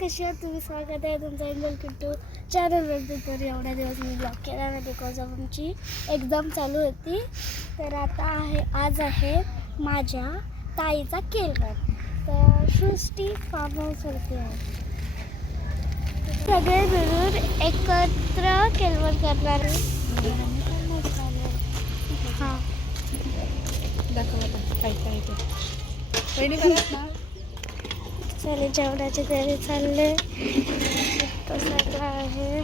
कशी आहात तुम्ही? स्वागत आहे तुमचं एंजल किट्टू चॅनलवरती. तर एवढ्या दिवस मी ब्लॉग केला नाही बिकॉज ऑफ आमची एक्झाम चालू होती. तर आज आहे माझ्या ताईचा केलवन. तर सृष्टी फार्म हाऊसवरती आहे. सगळे मिळून एकत्र केलवन करणार. हां चले जेवणाची तयारी चालले. सगळं आहे.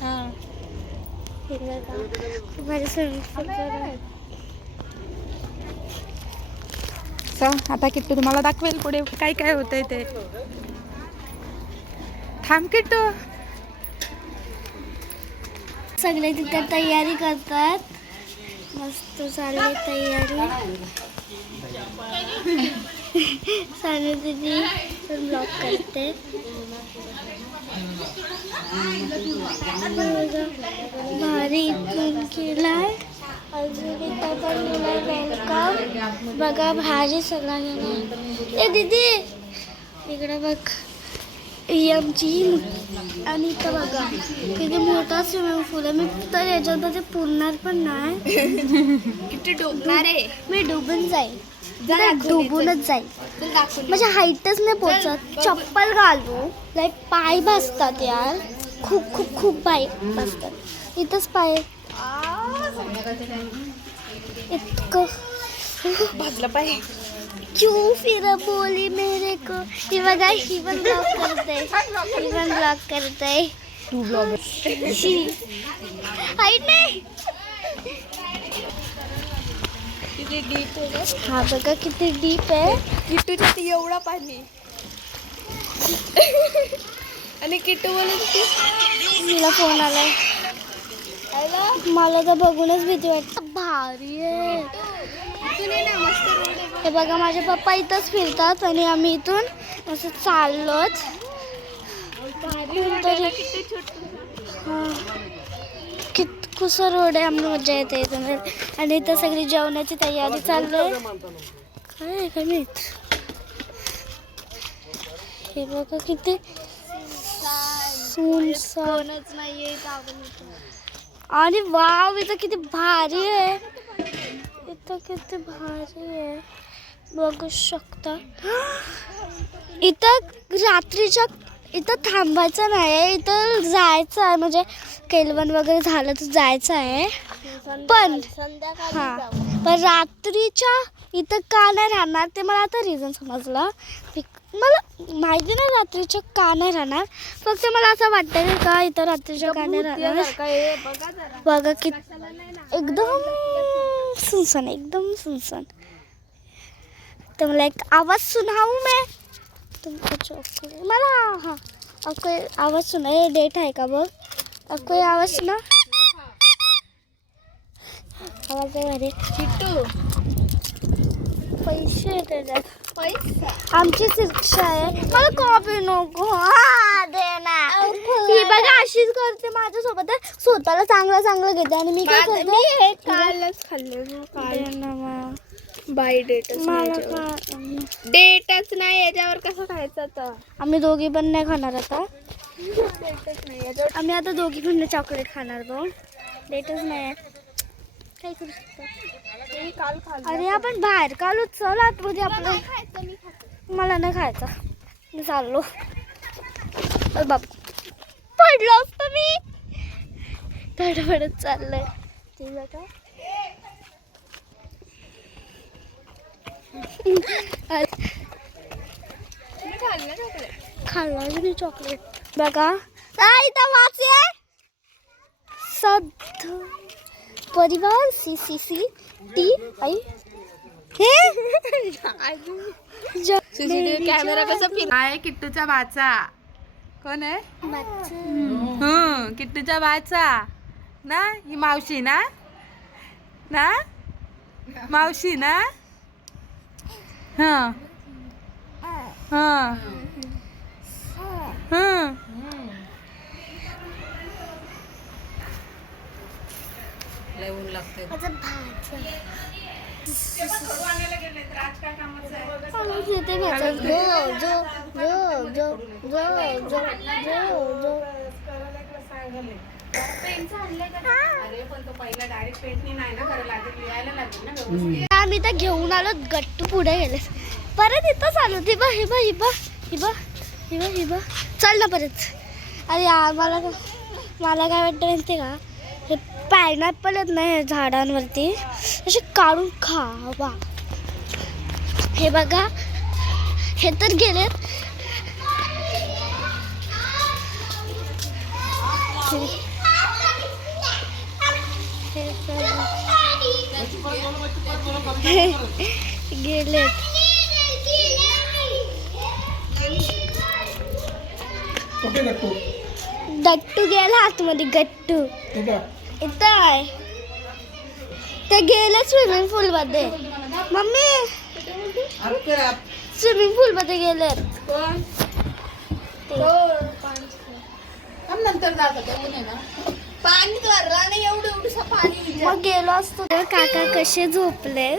हां भारी आता किट्टू तुम्हाला दाखवेल पुढे काय काय होतंय ते. थांब किट्टू. सगळे तिथे तयारी करतात. मस्त चालली तयारी. सानू दीदी ब्लॉग करते. भारी इथून केलाय. अजून इथं पण वेलकम. बघा भाजी सगळा गेला. ए दीदी इकडे बघ. ही आमची आणि इथं बघा किती मोठा स्विमिंग पूल आहे. मी तर याच्यामध्ये पुरणार पण नाही. किती डोबणार आहे. मी डुबून जाईल. डुबूनच जाईल. माझ्या हाईटच नाही पोचत. चप्पल घालू लाईक पाय भाजतात यार. खूप खूप खूप पाय भाजतात. इथंच पाय इतकं भाजलं पाहिजे. क्यों फिर बोली मेरे को. ही बघा ही पण ब्लॉग करते. तू ब्लॉगर. हाईट नाही. किती डीप आहे. हा बघा किती डीप आहे. किट्टूच्या ती एवढा पाणी. आणि किट्टू बोलत मला फोन आलाय. मला तर बघूनच भीती वाटते. भारी आहे. हे बघा माझे पप्पा इथंच फिरतात आणि आम्ही इथून असं चाललोच. कुसा रोड आहे. आम्हाला मजा येते इथून. आणि इथं सगळी जेवणाची तयारी चालू आहे. काय आहे का माहित. हे बघा किती सुनसानच नाहीये. आणि वाव इथं किती भारी आहे. इथं किती भारी आहे बघू शकता. इथं रात्रीच्या इथं थांबायचं नाही. इथं जायचं आहे. म्हणजे केलवन वगैरे झालं तर जायचं आहे. पण हां पण रात्रीच्या इथं का नाही राहणार ते मला आता रिझन समजलं. मला माहिती नाही रात्रीच्या का नाही राहणार. फक्त मला असं वाटतं की का इथं रात्रीच्या का नाही राहणार. बघा की एकदम सुनसान एकदम सुनसान. तर मला एक आवाज सुनाऊ मैं तुमको चौक मला. हाँ आपको आवाज सुना. ये डेट है का बघ. आपको आवाज सुना. आवाज आहे भारी. पैसे येते आमची शिक्षा आहे. मला कॉपी नको. हा दे ना. ही बघा अशीच करते माझ्यासोबत. स्वतःला चांगलं चांगलं घेते आणि मी काय करते कालच खाल्ले. बाय डेटच नाही याच्यावर कसं खायचं आता. आम्ही दोघी पण नाही खाणार आता. आम्ही आता दोघी पण चॉकलेट खाणार बघ. डेटच नाही. काय करू शकतो. अरे आपण बाहेर कालू चल आतमध्ये. आपलं मला नाही खायचं. मी चाललो. बाबा पडलो असतो मी. धडपडत चाललंय. ते बघा खाल्ला मी चॉकलेट. बघा इथं वाचे सद परिवार CCTV आई कॅमेरा कसा फिर. किट्टूचा बाचा कोण आहे. किट्टूचा बाचा ना. ही मावशी ना ना मावशी ना. हां हां हां. तिथे घ्यायचं आम्ही तर घेऊन आलो गट्टू पुढे गेले परत इथंच आलो हिबा हिबा हिबा हिबा हिबा हिबा चल ना परत. अरे यार मला काय वाटतं माहिती का हे पायनॅपल आहेत ना हे झाडांवरती असे काढून खावा. हे बघा हे तर गेलेत. गेलेत गट्टू गेला आतमध्ये गट्टू इथं आहे ते गेले स्विमिंग पूल मध्ये. मम्मी स्विमिंग पूल मध्ये गेलेत. नंतर पाणी नाही एवढं पाणी मग गेलो असतो तर काका कसे झोपले.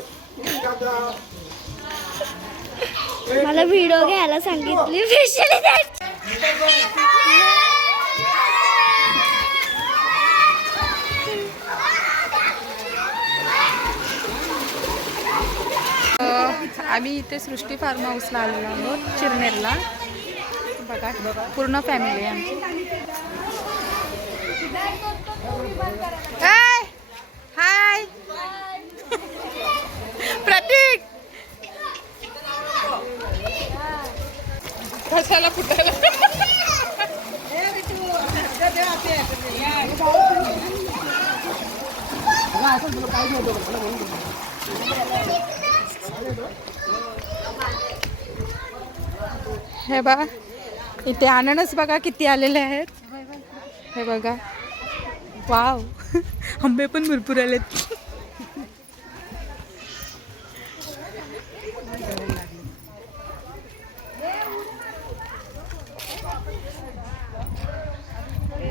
मला व्हिडिओ घ्यायला सांगितली आम्ही इथे सृष्टी फार्म हाऊसला आलेलो आहोत चिरनेरला. बघा पूर्ण फॅमिली आहे आमची. हाय प्रतीक कशाला फुटायला. हे बघा इथे अननस बघा किती आलेले आहेत. हे बघा वाव आंबे पण भरपूर आलेत.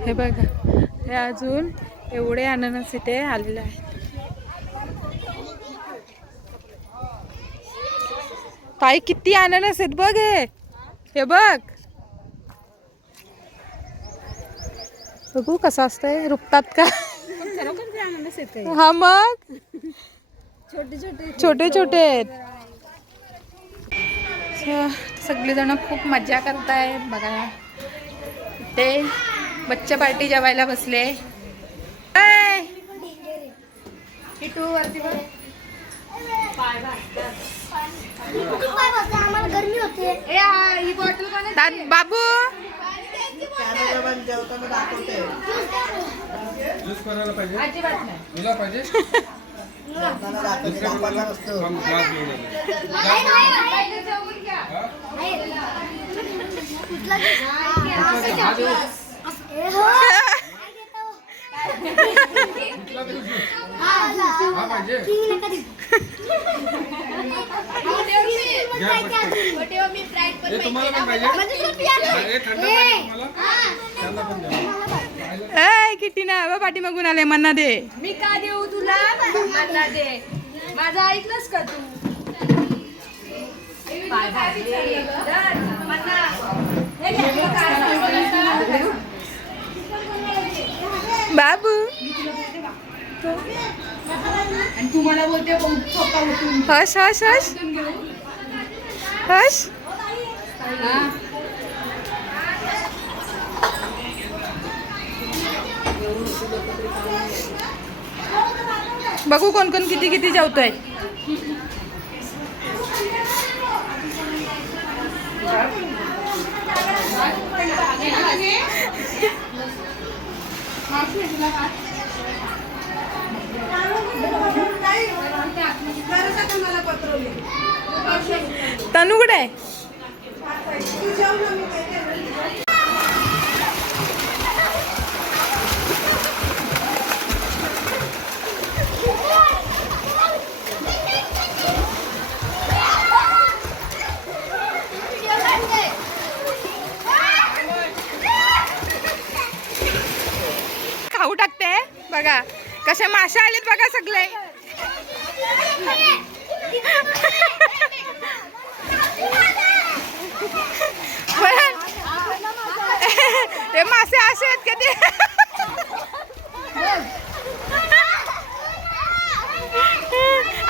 हे बघा हे अजून एवढे अननस इथे आलेले आहेत. ताई किती अननस आहेत बघ. हे बघ बघू कसं असतंय रुपतात का. हा मग छोटे छोटे आहेत. सगळेजण खूप मजा करतायत बघा. ते बच्चा पार्टी जेवायला बसले. आम्हाला गरमी होते. बाबू किती ना पाठीमागून आले. मन्ना दे. मी का देऊ तुला. मन्ना दे. माझं ऐकलंस का तू. बाबू आणि तू मला बोलते हश हश हश हश. बघू कोण कोण किती किती जेवतोय. तनू कुठे आहे. खाऊ टाकते बघा कशा माशा आलेत बघा सगळे. ते मासे असे आहेत का ते?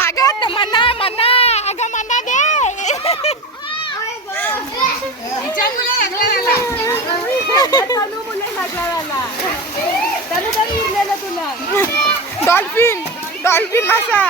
अगं मना मना, अगं मना दे. डॉल्फिन डॉल्फिन मासा.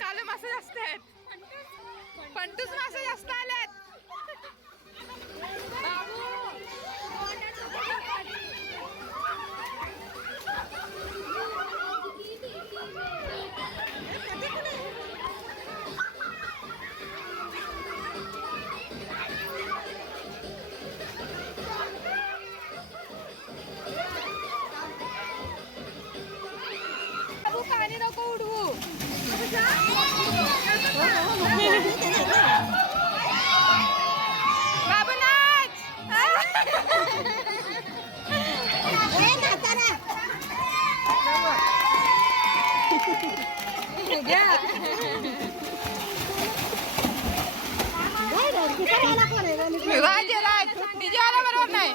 काले मासे जास्त आहेत. पंटूस मासे जास्त आलेत. पाणी नको उडवू. बाबूनाथ राज राज डीजे वाला बरोबर नाही.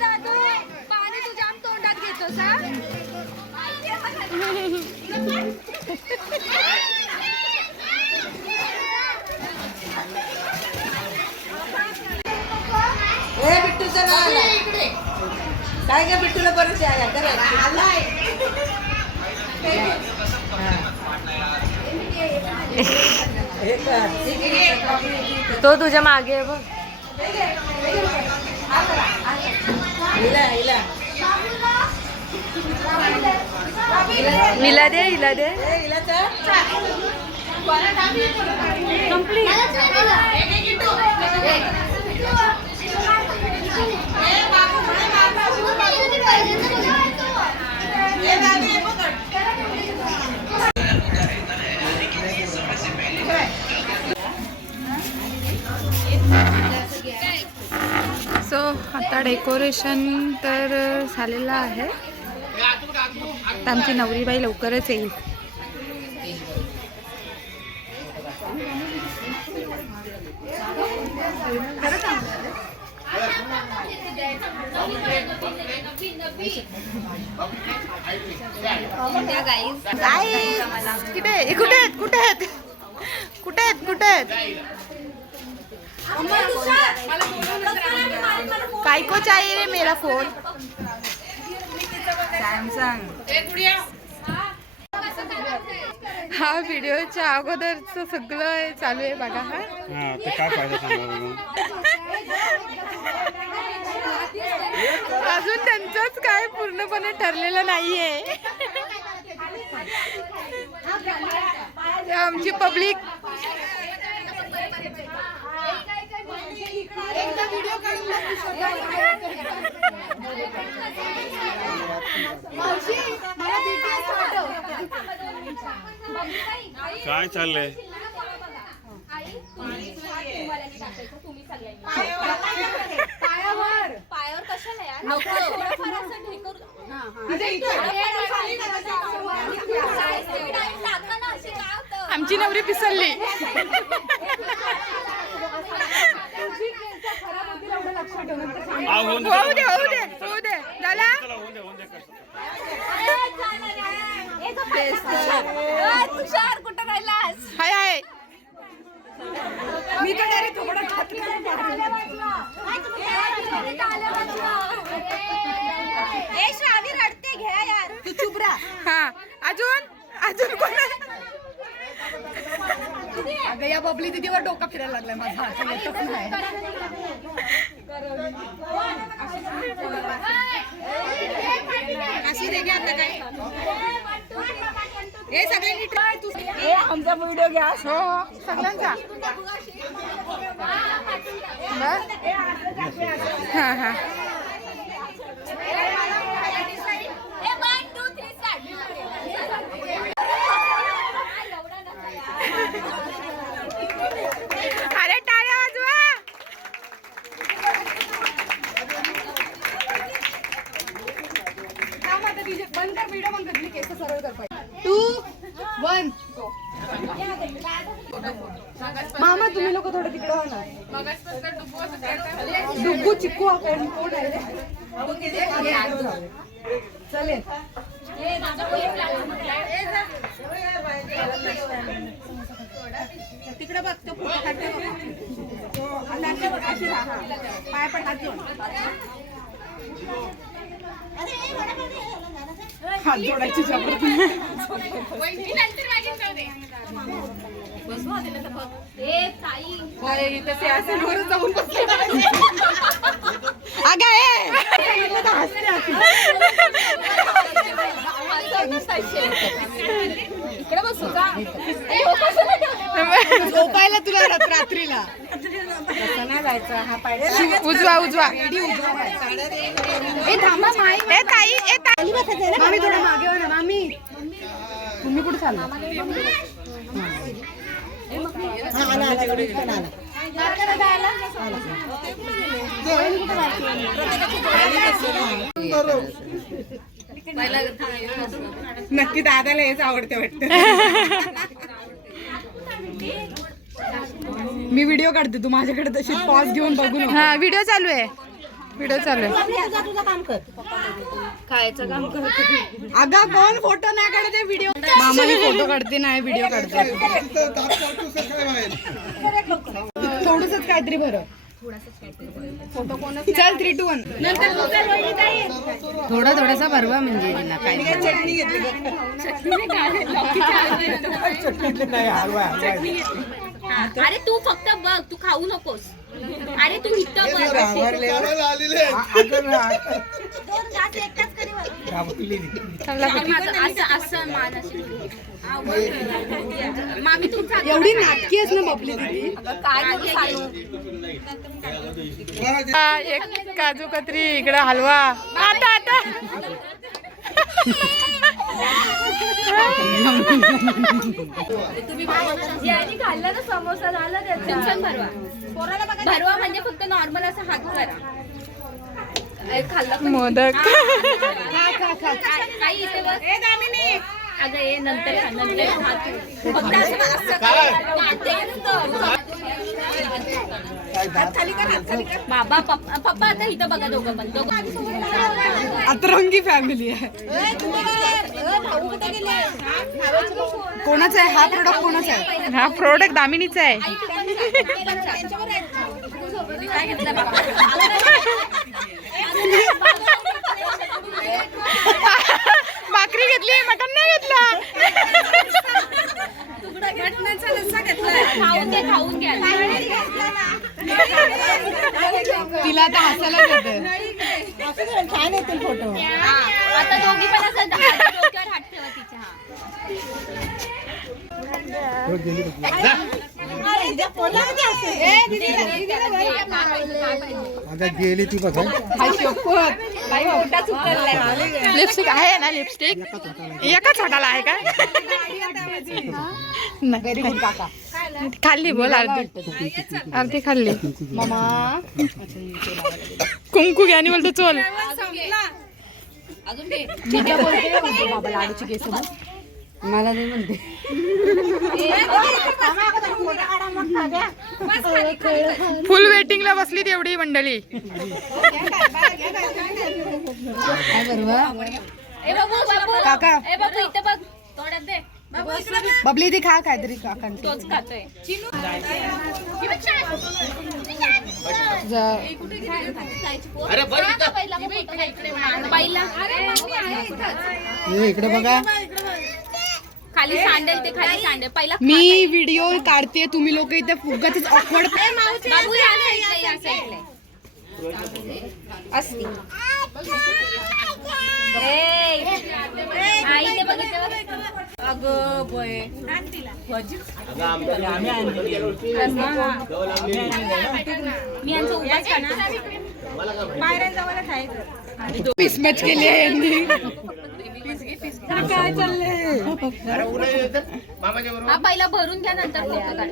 दादू पाणी तुझ्या तोंडात घेतोस हा? बिट्टूचा नाव काय का बिट्टूला परत तो तुझ्या मागे आहे बघ. हिला दे हिला दे. सो आता डेकोरेशन तर झालेलं आहे. आता आमची नवरीबाई लवकरच येईल. काय को चाहिए रे मेरा फोन. सॅमसंग. हा व्हिडिओच्या अगोदरच सगळं चालू आहे बघा. हा हा ते काय फायदा सांगा बघू. अजून त्यांचंच काय पूर्णपणे ठरलेलं नाहीये. आमची पब्लिक काय चाललंय. पायावर कशाला यार थोडंफार असं हे करू. आमची नवरी पिसलली. होऊ दे होऊ दे होऊ दे झाला. तुषार कुठं राहिलास. हाय हाय. मी तर डायरेक्ट ए श्रावी रडते घ्या यार. तू चुप राहा. हा अजून अजून कोण आहे? अगं या बबली दीदीवर डोका फिरायला लागलाय माझा. अशी दे घ्या आता काय. हे सगळ्यांनी ट्राय तू ए आमचा व्हिडिओ घ्या. हो हो सगळ्यांचा. हा हा अरे टाळ्या वाजवा. बंद कर व्हिडिओ बंद कर. मी केस सरळ कर पाहिजे. 2 1 मामा तुम्ही लोक थोडं तिकडे हो ना. डुग्गू चिक्कू कोण आहे रे. चालेल. तिकडे बघ तो फोटो पाय पण हात घेऊन हात जोडायची जबरदस्ती. तसे असे वर जाऊन बसले. अगं इकडे बसू का झोपायला तुला रात्रीला तसं नाही जायचं. हा पाय उजवा उजवा. ए थांबा माई. ए ताई ए ताई. मामी थोडं मागे हो ना. मामी तुम्ही कुठे चालला. नक्की दादाला हेच आवडते वाटतं. मी व्हिडिओ काढते तू माझ्याकडे तशी पॉज घेऊन बघू नको. हा व्हिडिओ चालू आहे. व्हिडिओ चालू आहे. खायचं काम करते. अगं कोण फोटो नाही काढते व्हिडिओ. मामा फोटो काढते नाही व्हिडिओ काढते. थोडंसंच काहीतरी बरं. चल 3 2 1 थोडा थोडासा भरवा म्हणजे काय चटणी घेतली. अरे तू फक्त बघ. तू खाऊ नकोस. अरे तू इथं बघ. असं मान अशी मामी तुमचा एवढी नाटकी आहेस ना बबली दीदी. एक काजू कतरी इकडं हलवा. आता आता याने खाल्ला ना समोसा झाला त्याचा भरवा. भरवा म्हणजे फक्त नॉर्मल असं हात करा. खाल्ला मोदक. काही इथे बघ. अगं ये नंतर खा. नंतर फक्त बाबा पप्पा आता इथं बघा. दोघं पण अतरंगी फॅमिली आहे. कोणाचा आहे हा प्रोडक्ट. कोणाचा आहे हा प्रोडक्ट. दामिनीचा आहे. काय घेतलं बाबा. भाकरी घेतली मटन नाही घेतला. खाऊन घ्या तिला आता हसायला येते. छान येतील फोटो. आता दोघी पण असं डोक्यावर हात ठेवा तिच्या. आता गेली ती बघा. लिपस्टिक आहे ना, लिपस्टिक एकाच हाताला आहे का? नाही. खाल्ली बोल, अर्धी खाल्ली. कुंकू घ्या आणि बोलतो चोल. मला नाही म्हणते. फुल वेटिंगला बसली तेवढी मंडळी. काका ए बाबू इथे बघ थोड्यात दे. बबली ती खा काहीतरी काका. तोच खातोय. इकडे बघा. खाली सांडेल ते खाली सांडेल पहिला. मी व्हिडिओ काढते, तुम्ही लोक इथे फुगतच ऑकवर्ड. बाबू या साईडला, या साईडला. असती आई ते बघितलं. अगं बोय. मी यांचं उपास करणार. मिसमॅच केली आहे यांनी. काय चाललंय. हा पहिला भरून घ्या नंतर फोटो काढ.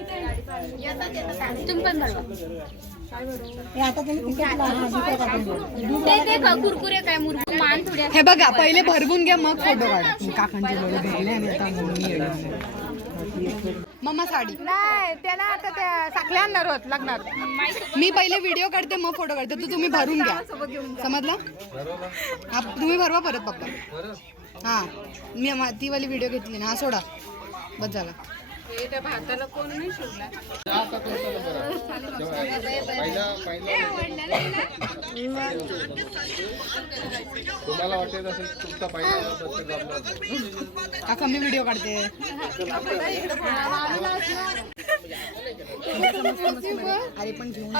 तुम्ही पण भरवा. ते कुरकुरे काय मुरकू मान थोड्या. हे बघा पहिले भरवून घ्या मग फोटो काढा. काकांचे डोळे भरले आणि आता मम्मा साडी नाही, त्याला आता त्या साखल्या आणणार होत लागणार. मी पहिले व्हिडिओ काढते मग फोटो काढते. तुम्ही भरून घ्या, समजलं? तुम्ही भरवा परत पप्पा. हा मी ती वाली व्हिडिओ घेतली ना. हा सोडा बस झाला. तुम्हाला वाटत असेल तुमचा पहिला काका मी व्हिडिओ काढते. अरे पण घेऊन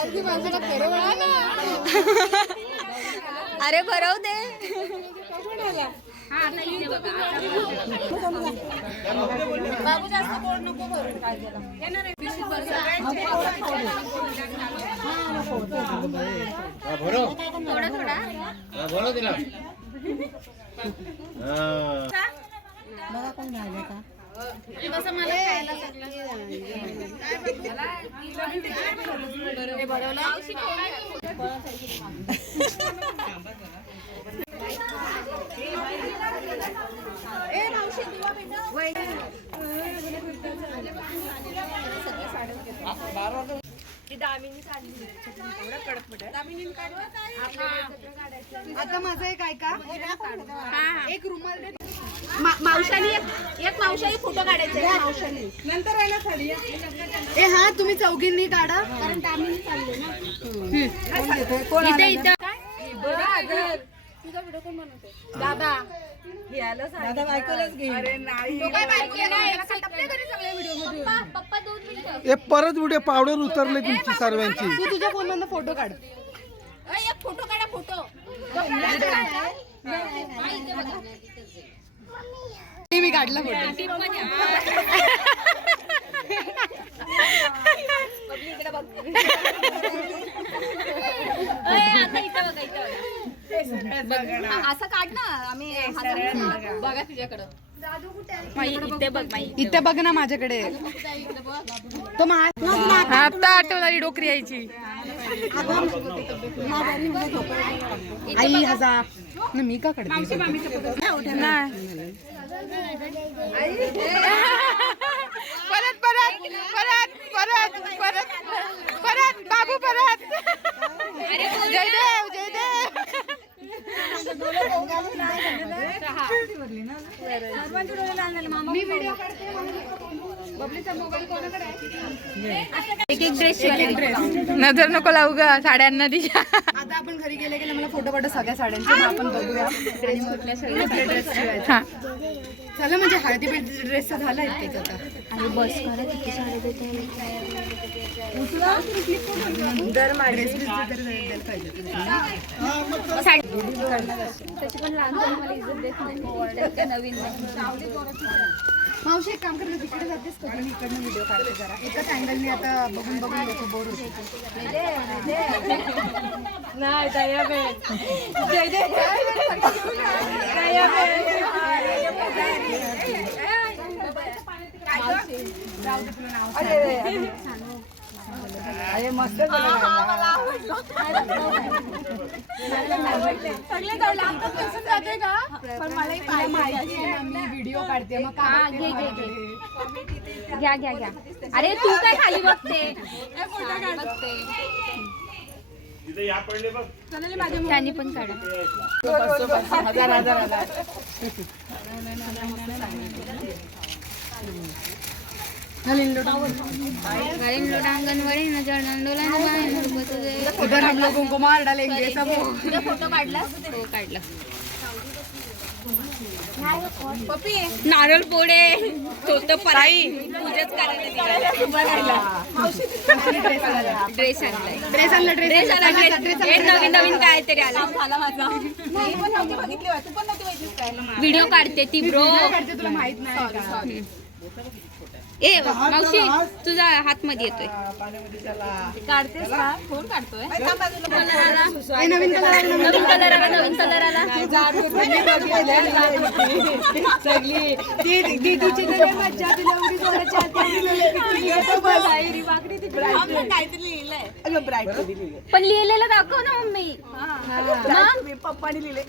अरे भरव दे. बाबू जास्त गोड नको भरून काय त्याला. थोडा थोडा बरं दिला. मला पण राहिले का? कसं मला खायला आता माझं एक ऐका. एक रुमाल दे. मावशानी एक मावशानी फोटो काढायचे मावशानी. नंतर आहे ना साडी. ए हा तुम्ही चौघींनी काढा कारण दामिनी चालले ना. इथे इथं दादा दादा बायकोलाच घे. पप्पा 2 मिनिटं. हे परत व्हिडिओ पावडर उतरले तुमची सर्वांची. तू तुझ्या फोन मधून फोटो काढ. एक फोटो काढा फोटो. मी काढला फोटो. असं काढ ना. आम्ही बघा तुझ्याकडं. इथे बघ माई. इथे बघ ना माझ्याकडे. तो आता आठवणारी डोकरी यायची. आई हजार मी का काढते. परत परत परत परत परत परत बाबू परत. जयदेव जयदेव. मी व्हिडिओ काढते. बबलीचा मोबाईल कोणाकडे आहे? एक एक ड्रेस. नजर नको लावू ग साड्यांना तिच्या. आता आपण घरी गेले गेले मला फोटो काढू सगळ्या साड्यांचे. आपण बघूया आणि मग आपले ड्रेस ठेवायचे. चला म्हणजे हळदी बिळदी ड्रेस झालाय त्याचा आता. आणि बस करा किती साडे देते त्याची पण लहान मला इज्जत देत नाही त्यात काय नवीन नाही. मावशी एक काम करते तिकडे जातेस का आणि इकडनं व्हिडिओ काढते जरा एकच अँगलने आता बघून बघून लोक बोर होते. नाही दया बेन अरे मस्त मी व्हिडिओ काढते मग हा, घे घे घे घ्या घ्या घ्या. अरे तू काय खाली बघते त्यांनी पण काढा. उधर हम लोगों को मार डालेंगे सब. फोटो काढला हो काढला. नारळ पोडे तो तर पराई पूजाच करायला ड्रेस आणलाय. ड्रेस आणला ड्रेस आणला. नवीन नवीन काय तरी आला. व्हिडिओ काढते ती ब्रो. तुला माहित नाही का? ए मावशी तुझा हात मध्ये येतोय. काढतेस का फोन काढतोय ए, नवीन कलर आला, नवीन कलर आला. नवीन कलर आला. सगळी दीदीची मज्जा तिला उडी जोराची काहीतरी लिहिलंय ब्राईट पण लिहिलेलं दाखव ना मम्मी. मग पप्पानी लिहिले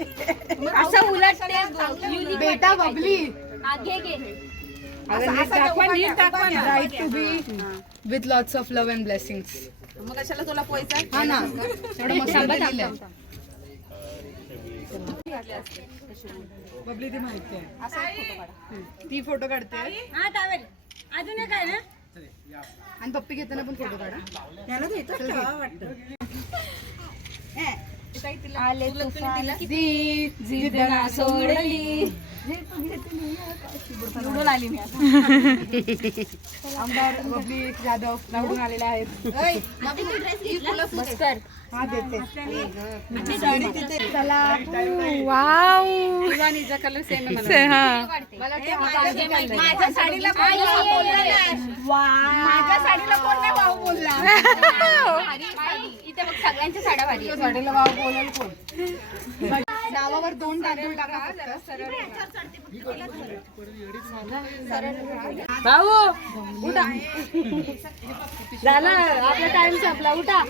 असं उलट ते बेटा बबली. घे घे. Right to be with lots of love and blessings. मग कशाला तुला पैसा हा ना एवढं मस्त लिहिलंय. बबली ती माहिती आहे. ती फोटो काढते अजून काय ना आणि पप्पी घेताना पण फोटो काढा. त्याला देतात का वाटतं आले तुफान जिद्द ना सोडली. निवडून आली मी आमदार बबली जाधव निवडून आलेले आहेत. बस कर. हा देते. तुझा कलर सेम आहे माझ्या साडीला कोण नाही भाऊ बोलला. इथे बघ सगळ्यांच्या साड्या भारी आहेत. साडीला वाव बोलायला कोण. नावावर 2 तांदूळ टाका फक्त. भाऊ उठा झाला आपला टाइम संपला उठा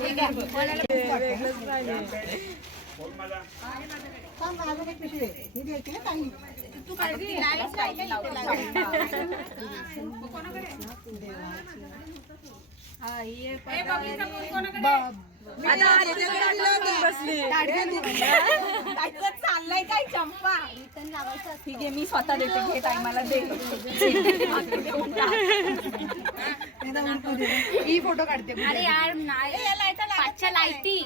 चाललंय काय चंपा ठीक आहे मी स्वतः देते घे टायमाला दे ही फोटो काढते. अरे यार नाही पाचच्या लाईटी